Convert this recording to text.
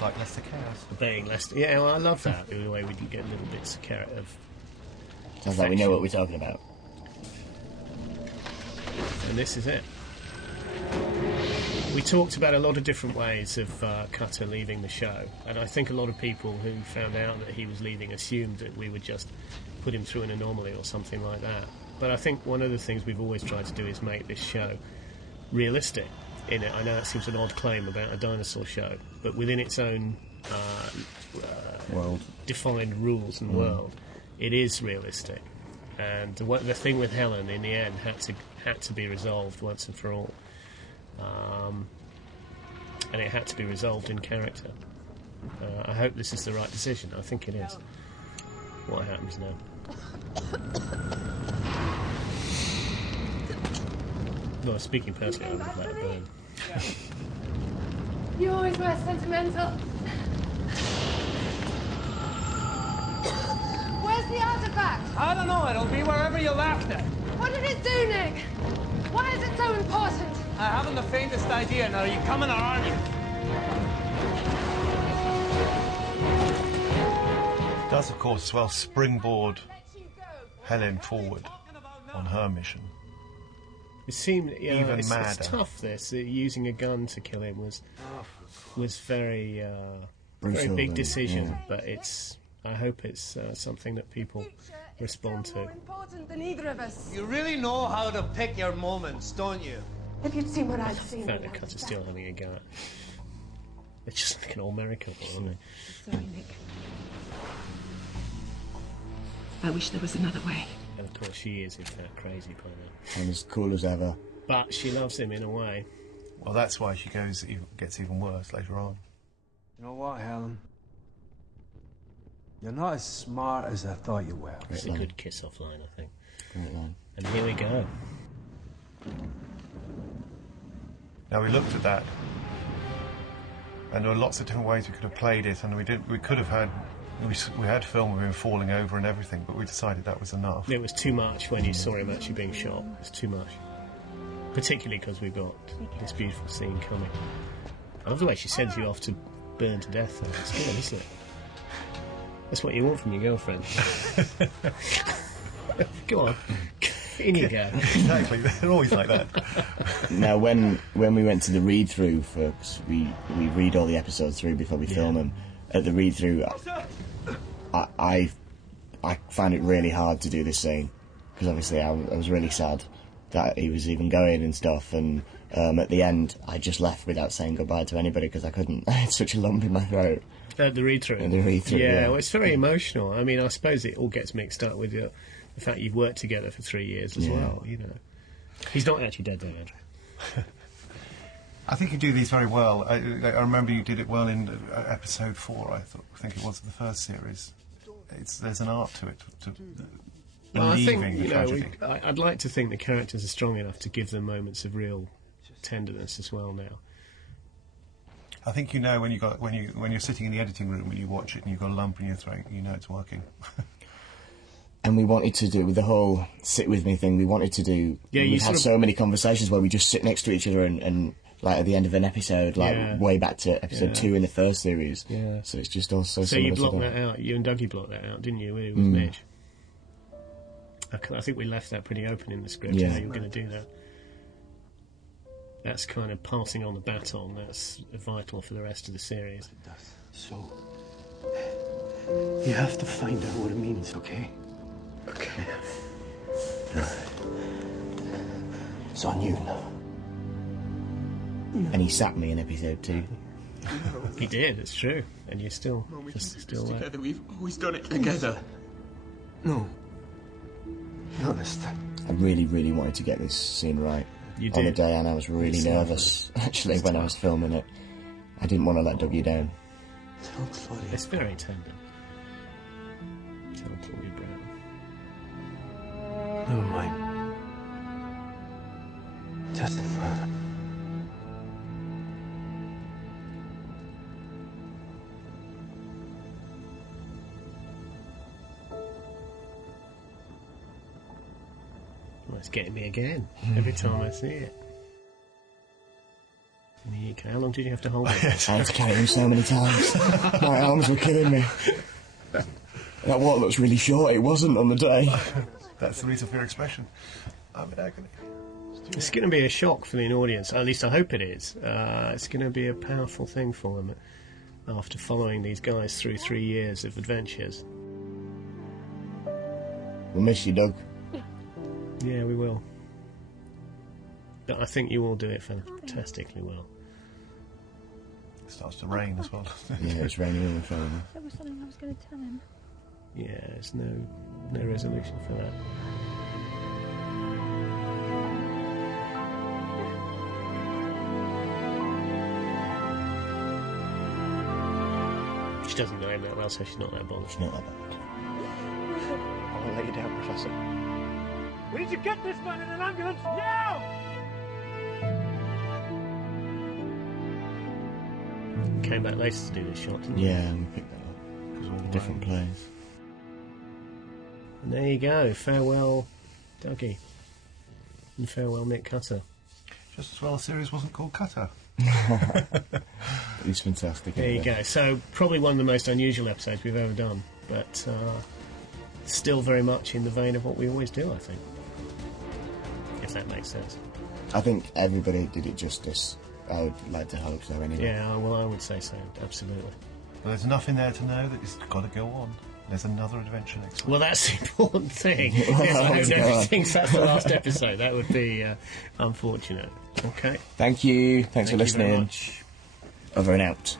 It's like Lester Chaos. Obeying Lester. Yeah, well, I love that. The way we get little bits of Sounds like we know what we're talking about. And this is it. We talked about a lot of different ways of Cutter leaving the show, and I think a lot of people who found out that he was leaving assumed that we would just put him through an anomaly or something like that. But I think one of the things we've always tried to do is make this show realistic in it. I know that seems an odd claim about a dinosaur show, but within its own World. defined rules and world, it is realistic. And the thing with Helen in the end had to be resolved once and for all, and it had to be resolved in character. I hope this is the right decision. I think it is. What happens now? No, speaking personally, I would let it burn. You always were sentimental. Where's the artifact? I don't know. It'll be wherever you left it. What did it do, Nick? Why is it so important? I haven't the faintest idea. Now, are you coming or aren't you? It does, of course, as well, springboard Helen forward on her mission. It seemed Even it's madder. tough. This using a gun to kill him was very Brutal, very big then, decision. yeah. But I hope it's something that people respond to. More important than either of us. You really know how to pick your moments, don't you? If you'd seen what I'd The seen. fact that Cutter's still having a go at. It's just like an old miracle, isn't it? Sorry, Nick. I wish there was another way. And of course, she is in fact crazy by now. And as cool as ever. But she loves him in a way. Well, that's why she gets even worse later on. You know what, Helen? You're not as smart as I thought you were. It's a good kiss-off line, I think. Great line. And here we go. Now, we looked at that, and there were lots of different ways we could have played it, and we could have had... We had film of him falling over and everything, but we decided that was enough. It was too much when you saw him actually being shot. It was too much. Particularly because we've got this beautiful scene coming. I love the way she sends you off to burn to death, though. It's good, isn't it? That's what you want from your girlfriend. Go on. In you go. Exactly, they're always like that. Now, when we went to the read-through, folks, we read all the episodes through before we film them. At the read-through, I found it really hard to do this scene, because obviously I was really sad that he was even going and stuff, and at the end I just left without saying goodbye to anybody because I couldn't. I had such a lump in my throat. The read-through. Yeah, well, it's very emotional. I mean, I suppose it all gets mixed up with the fact you've worked together for 3 years as well, you know. He's not actually dead, though, Andrew. I think you do these very well. I remember you did it well in episode 4, I think it was, of the first series. There's an art to it, to Well, I think, believing the tragedy. I'd like to think the characters are strong enough to give them moments of real tenderness as well now. I think you know when you're sitting in the editing room and you watch it and you've got a lump in your throat, you know it's working. And we wanted to do, with the whole sit with me thing, we wanted to do... Yeah, we've had so many conversations where we just sit next to each other and like at the end of an episode, like way back to episode 2 in the first series. Yeah. So it's just all so you similar. blocked that out. You and Dougie blocked that out, didn't you? With Mitch. I think we left that pretty open in the script. Yeah. How you were going to do that. That's kind of passing on the baton. That's vital for the rest of the series. So, you have to find out what it means, okay? Okay. It's on you now. And he sacked me in episode 2. He did, it's true. And you're still Together, we've always done it together. No. Not this time. I really, really wanted to get this scene right. You On the did. day, and I was really nervous, actually, when I was filming it. I didn't want to let Dougie down. Tell Claudia. It's very tender. Tell Claudia Brown. Never mind. Testify. Well, it's getting me again every time I see it. And here Okay, how long did you have to hold it? I had to carry him so many times. My arms were killing me. That walk looks really short. It wasn't on the day. That's the reason for your expression. I'm in agony. It's going to be a shock for the audience, at least I hope it is. It's going to be a powerful thing for them after following these guys through 3 years of adventures. We'll miss you, Doug. Yeah, we will. But I think you all do it fantastically well. It starts to rain as well. Yeah, it's raining on the phone. There was something I was going to tell him. Yeah, there's no resolution for that. She doesn't know him that well, so she's not that bothered. It's not that bad. I won't let you down, Professor. We need to get this man in an ambulance now! Came back later to do this shot, didn't he? Yeah, and we picked that up. It was all A different rain. place. And there you go. Farewell, Dougie. And farewell, Nick Cutter. Just as well the series wasn't called Cutter. It's fantastic. There you isn't it? go. So, probably one of the most unusual episodes we've ever done, but still very much in the vein of what we always do, I think. If that makes sense. I think everybody did it justice. I would like to hope so anyway. Yeah, well, I would say so, absolutely. But there's enough in there to know that it's got to go on. There's another adventure next week. Well, that's the important thing. Well, Is I hope that's nobody good. thinks that's the last episode. That would be unfortunate. Okay. Thank you. Thanks for Thank you very listening. much. Over and out.